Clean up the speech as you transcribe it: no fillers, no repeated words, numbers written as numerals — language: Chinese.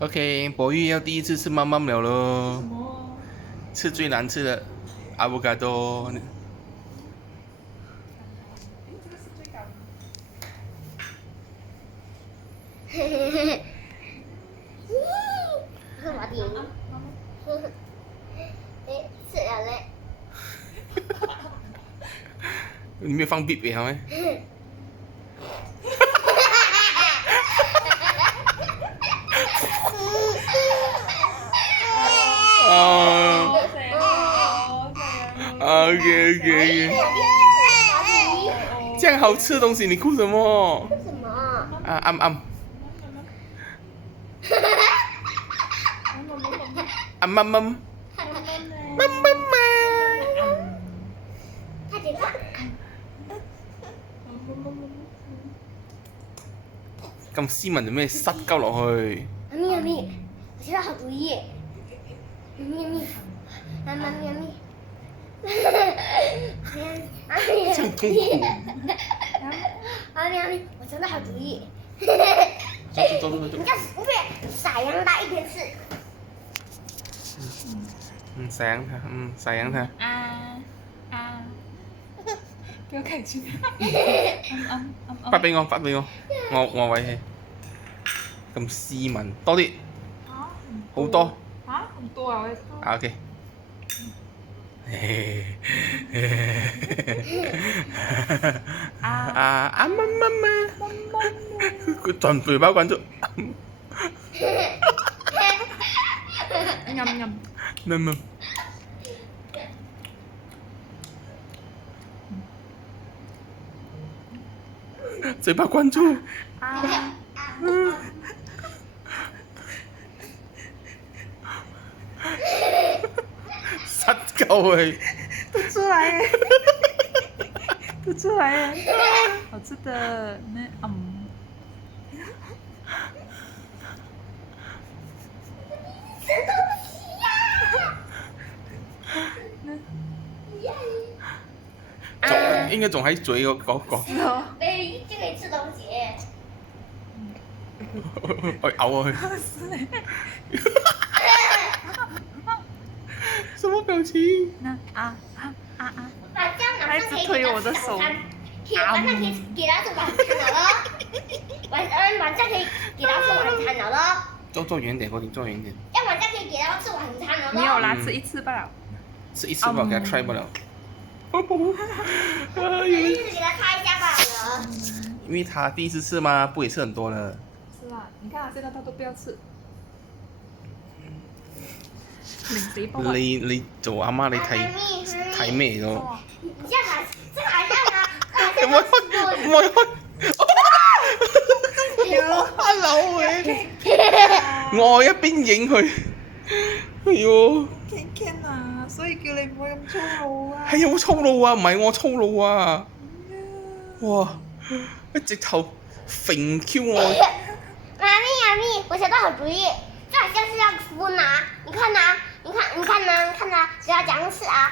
OK，博玉要第一次吃妈妈了咯，什么？吃最难吃的avocado。这个是最高的。是马丁。哎，吃了嘞。你没有放 beep 好没？哦，OK，这样好吃的东西你哭什么？什么？啊，暗妈妈，妈妈妈，快点吧。咁斯文做咩塞鳩落去？咪咪咪，我觉得好主意。咪咪咪，咪咪咪咪。这样痛苦。咪咪咪，我真的好主意。走。你叫不对，傻羊大一边吃。醒佢。不要看清。發俾我，我位氣。咁斯文，多啲，好多。啊，很多啊，我也啊 OK。媽媽，佢toàn背包關咗。nhầm。嘴巴關住。塞鳩佢。吐出来耶！吐出来耶！好吃的，那什么东西呀？應該仲喺嘴嗰個。是哦。对，就可以吃东西。我咬佢。是嘞。什麼表情？那晚上马上可以推我的手。晚上可以给他吃晚餐了咯。晚上可以给他吃晚餐了咯。坐遠點，坐遠點。要晚上可以给他吃晚餐了咯。没有啦，吃一次罢了。吃一次吧，給他 try 不了。一直给他擦一下罢了。因為他第一次吃嘛，不會吃很多的。是啊，你看啊，现在他都不要吃。你做阿媽，你睇咩咯？你这样拿，这个还要拿，唔好開，唔好開。Hello 佢，我一邊影佢。哎呦， Ken 啊，所以叫你唔好咁粗魯啊。係好粗魯啊，唔係我粗魯啊。哇！一直頭揈 Q 我。媽咪，我想到好主意，這好像是要敷拿，你看拿，你看拿，給他這樣吃啊。